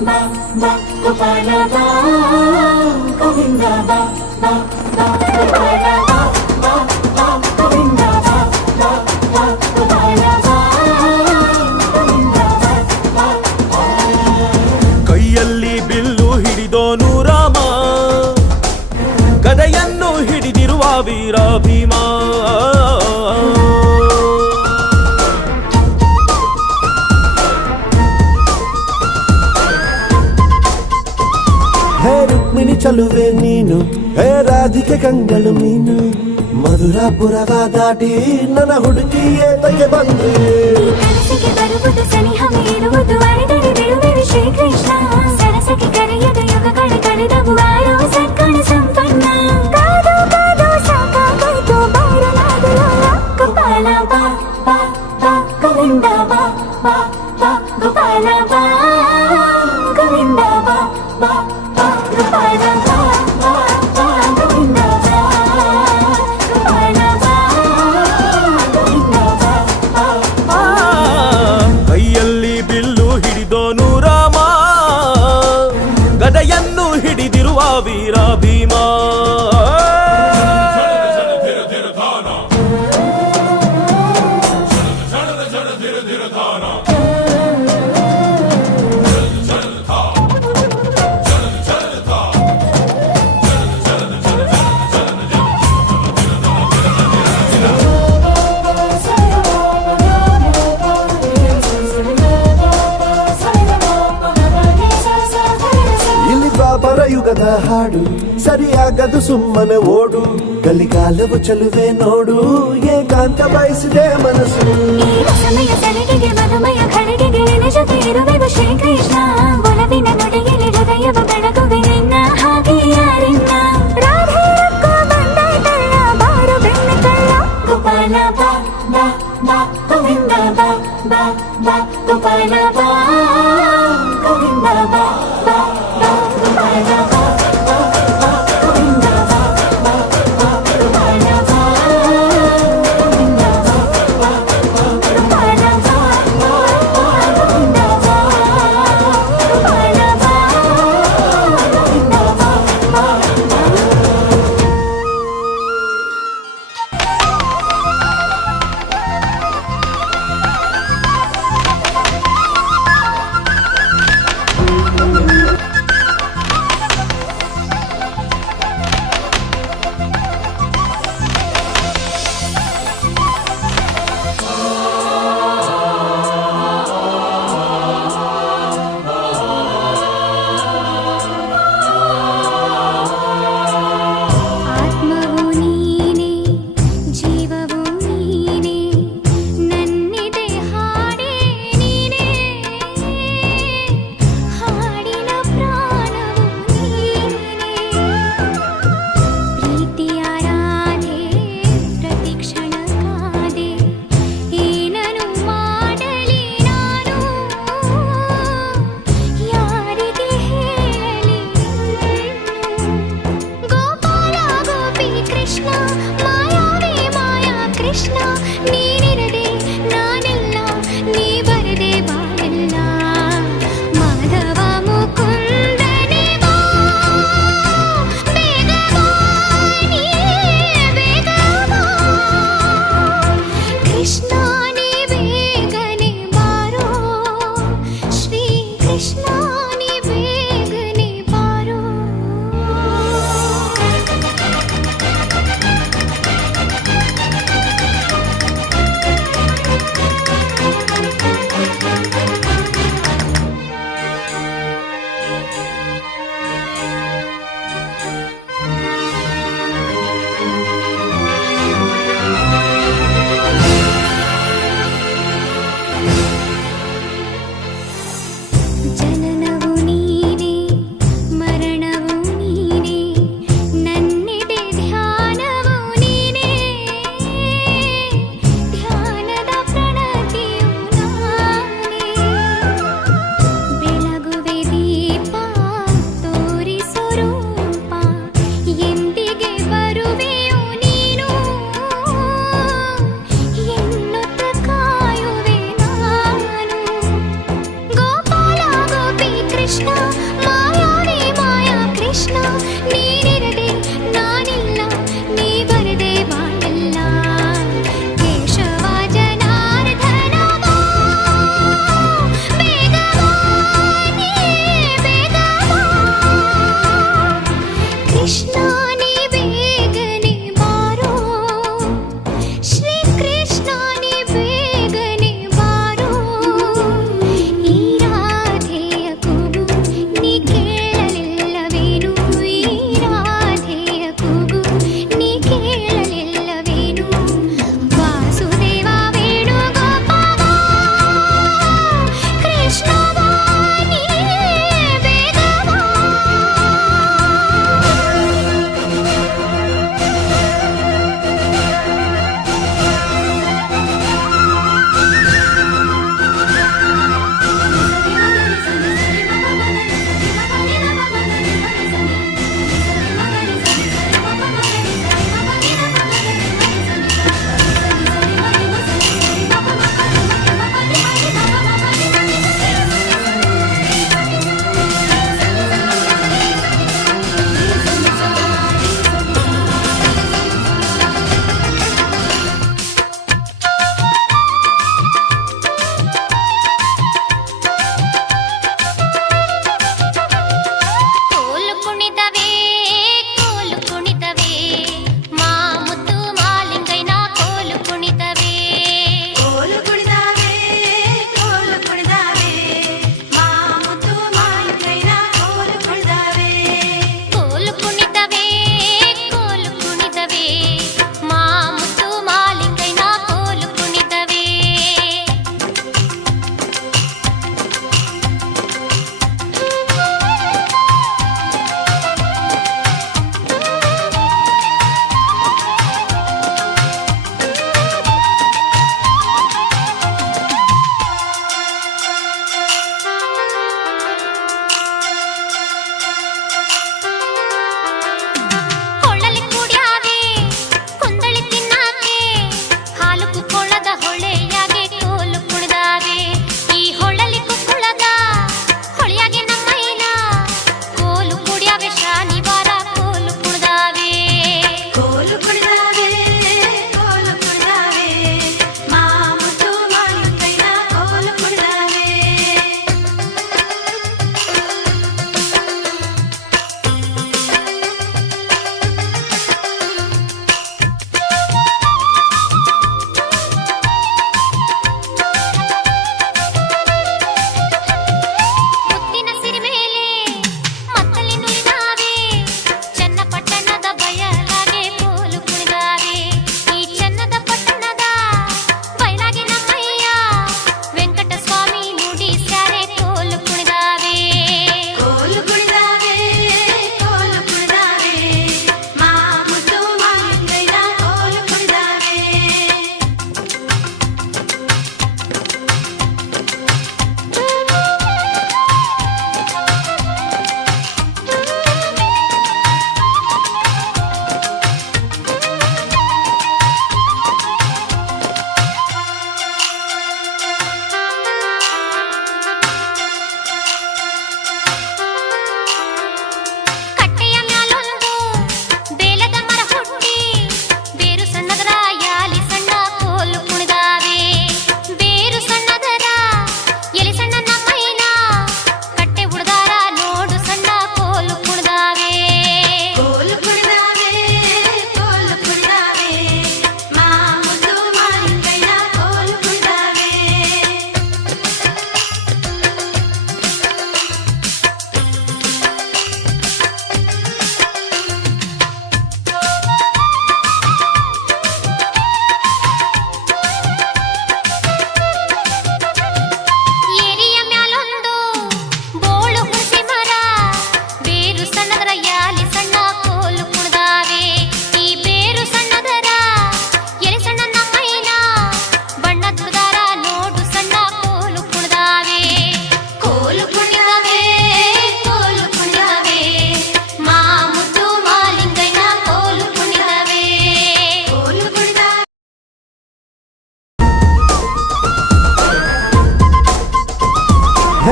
ba ba Gopala ba Govinda ba ba ba Gopala ba ba ba Govinda ba ba ba Gopala ba Govinda ba ba ಕೈಯಲ್ಲಿ bill ಹಿಡಿದೋನು Rama ಗದೆಯನ್ನು ಹಿಡಿದಿರುವ ವೀರ ಭೀಮ ಹೇ ರುಕ್ಮಿಣಿ ಚಲುವೆ ನೀನು ಹೇ ರಾಧಿಕೆ ಕಂಗಳು ಮೀನು ಮಧುರಾಪುರವ ದಾಟಿ ನನ್ನ ಹುಡುಕಿಯೇ ತಗೆ ಬಂದು ಕನಸಿಗೆ ಬರುವುದು ಸನಿಹ ಮೀರುವುದು ಅಡೆದಡೆ ಬಿಡುವೆ ಶ್ರೀಕೃಷ್ಣ ಸರಸಕ್ಕೆ ಕರೆಯದ ಯುಗಗಳ ಕಳೆದವು ಆಯೋ ಸಕ್ಕಣ ಸಂಪನ್ನ ಕಾದು ಕಾದು ಸಾಕಾಗೋಯ್ತು ಬಾರಲಾಗಲ ಗೋಪಾಲ ಬಾ ಬಾ ಬಾ ಗೋವಿಂದ ಬಾ ಬಾ ಬಾ ಗೋಪಾಲ ಬಾ ಗೋವಿಂದ ಬಾ ಬಾ ಬಾ ಗೋಪಾಲ ಬಾ ಬಾ ಬಾ ಗೋವಿಂದ ಬಾ ಗೋಪಾಲ ಬಾ ಗೋವಿಂದ ಬಾ ಬಾ ಬಾ ಕೈಯಲ್ಲಿ ಬಿಲ್ಲು ಹಿಡಿದೋನು ರಾಮ ಗದೆಯನ್ನು ಹಿಡಿದಿರುವ ವೀರ ಭೀಮ ಇಲ್ಲಿ ಬಾಬರ ಯುಗದ ಹಾಡು ಸರಿಯಾಗದು ಸುಮ್ಮನೆ ಓಡು ಕಲಿಕಾಲವು ಚಲುವೆ ನೋಡು ಏಕಾಂತ ಬಯಸಿದೆ ಮನಸ್ಸು ಸಮಯ ಸಲಿಗೆಗೆ ಮಧುಮಯ ಖಳಿಗೆಗೆ ನಿನ್ನ ಜೊತೆ ಇರುವೆವು ಶ್ರೀಕೃಷ್ಣ ಒಲವಿನ ನುಡಿಯಲ್ಲಿ ಹೃದಯವ ಬೆಳಗುವೆ ನಿನ್ನ ಹಾಗೆ ಯಾರಿನ್ನ ರಾಧೆ ರೊಕ್ಕ ಬಂದಾಯ್ತಲ್ಲ ಬಾರು ಬೆನ್ನ ಕಳ್ಳ ಗೋಪಾಲ ಬಾ ಬಾ ಬಾ ಗೋವಿಂದ ಬಾ ಬಾ ಬಾ ಗೋಪಾಲ ಬಾ ಗೋವಿಂದ ಬಾ ಬಾ ಬಾ ಗೋಪಾಲ ಬಾ ಬಾ ಬಾ ಗೋವಿಂದ ಬಾ ಬಾ ಬಾ ಗೋಪಾಲ ಬಾ ಗೋವಿಂದ ಬಾ ಬಾ ಬಾ ಗೋಪಾಲ ಬಾ ಬಾ ಬಾ ಗೋವಿಂದ ಬಾ ಗೋಪಾಲ ಬಾ ಗೋವಿಂದ ಬಾ ಬಾ ಬಾ ಆತ್ಮವು ನೀನೆ ಜೀವವು ನೀನೆ ನನ್ನಿದೆ ಹಾಡೇ ನೀನೆ ಹಾಡಿನ ಪ್ರಾಣವು ನೀನೆ ಪ್ರೀತಿಯ ರಾಧೆ ಪ್ರತಿಕ್ಷಣ ಕಾದೆ ಏನನು ಮಾಡಲಿ ನಾನು ಯಾರಿಗೆ ಹೇಳಲಿ ಗೋಪಾಲ ಗೋಪಿ ಕೃಷ್ಣ ಮಾಯಾವಿ ಮಾಯಾ ಕೃಷ್ಣ ನೀನಿರದೆ ನಾನೆಲ್ಲ ನೀ ಬರದೆ ಬಾಳೆಲ್ಲ ಮಾಧವ ಮುಕುಂದನೇ ಬಾ ಬೇಗ ಬಾ ನೀ ಬೇಗ ಬಾ ಕೃಷ್ಣ ನೀ ಬೇಗನೆ ಬಾರೋ ಶ್ರೀ ಕೃಷ್ಣ ನೀ ಬೇಗನೆ ಬಾರೋ ಜನನವು ನೀನೆ ಮರಣವು ನೀನೆ ನನ್ನಿದೆ ಧ್ಯಾನವು ನೀನೆ ಧ್ಯಾನದ ಪ್ರಣತಿಯು ನಾನೇ ಬೆಳಗುವೆ ದೀಪ ತೋರಿಸು ರೂಪ ಎಂದಿಗೆ ಬರುವೆಯೋ ನೀನು ಎನ್ನುತ್ತ ಕಾಯುವೆ ನಾನು ಗೋಪಾಲ ಗೋಪಿ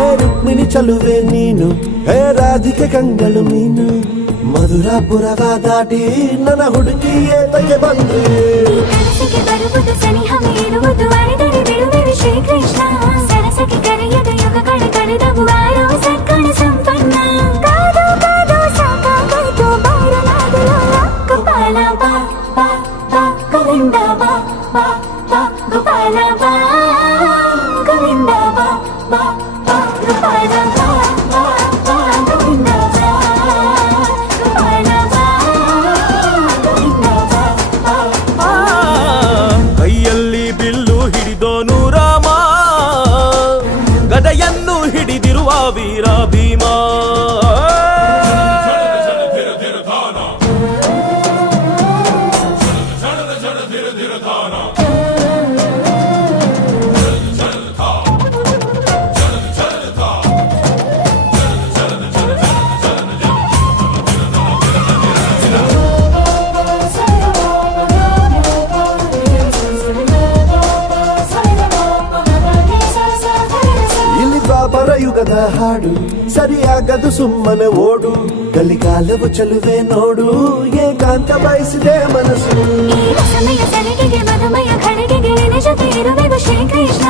ಹೇ ರುಕ್ಮಿಣಿ ಚಲುವೆ ನೀನು ಹೇ ರಾಧಿಕೆ ಕಂಗಳು ಮೀನು ಮಧುರಾಪುರವ ದಾಟಿ ನನ್ನ ಹುಡುಕಿ ಏತಕ್ಕೆ ಬಂದ್ರಿ ಈ ಕನಸಿಗೆ ಬರುವುದು ಸನಿಹ ಮೀರುವುದು ಅರೆದರೆ ಬಿಡುವೆ ಶ್ರೀಕೃಷ್ಣ ಸರಸಕ್ಕೆ ಕರೆಯದ ಯುಗಗಳ ಕಳೆದವು ಆರೋ ಸಕ್ಕಣ ಸಂಪನ್ನ ಕಾದು ಕಾದು ಸಾಕಾಗೋಯ್ತು ಬಾರಲಾಗಲು ಗೋಪಾಲ ಬಾ ಬಾ ಬಾ ಗೋವಿಂದ ಬಾ ಬಾ ಬಾ ಗೋಪಾಲ ಬಾ ಗೋವಿಂದ ಬಾ ಬಾ ಬಾ ಗೋಪಾಲ ಬಾ ಬಾ ಬಾ ಗೋವಿಂದ ಬಾ ಗೋಪಾಲ ಬಾ ಗೋವಿಂದ ಬಾ ಬಾ ಬಾ ಕೈಯಲ್ಲಿ ಬಿಲ್ಲು ಹಿಡಿದೋನು ರಾಮ ಗದೆಯನ್ನು ಹಿಡಿದಿರುವ ವೀರ ಭೀಮ ಇಲ್ಲಿ ಬಾಬರ ಯುಗದ ಹಾಡು ಸರಿಯಾಗದು ಸುಮ್ಮನೆ ಓಡು ಕಲಿಕಾಲವು ಚಲುವೆ ನೋಡು ಏಕಾಂತ ಬಯಸಿದೆ ಮನಸ್ಸು ಈ ಸಮಯ ಸಲಿಗೆಗೆ ಮಧುಮಯ ಖಳಿಗೆಗೆ ನಿನ್ನ ಜೊತೆ ಇರುವೆವು ಶ್ರೀಕೃಷ್ಣ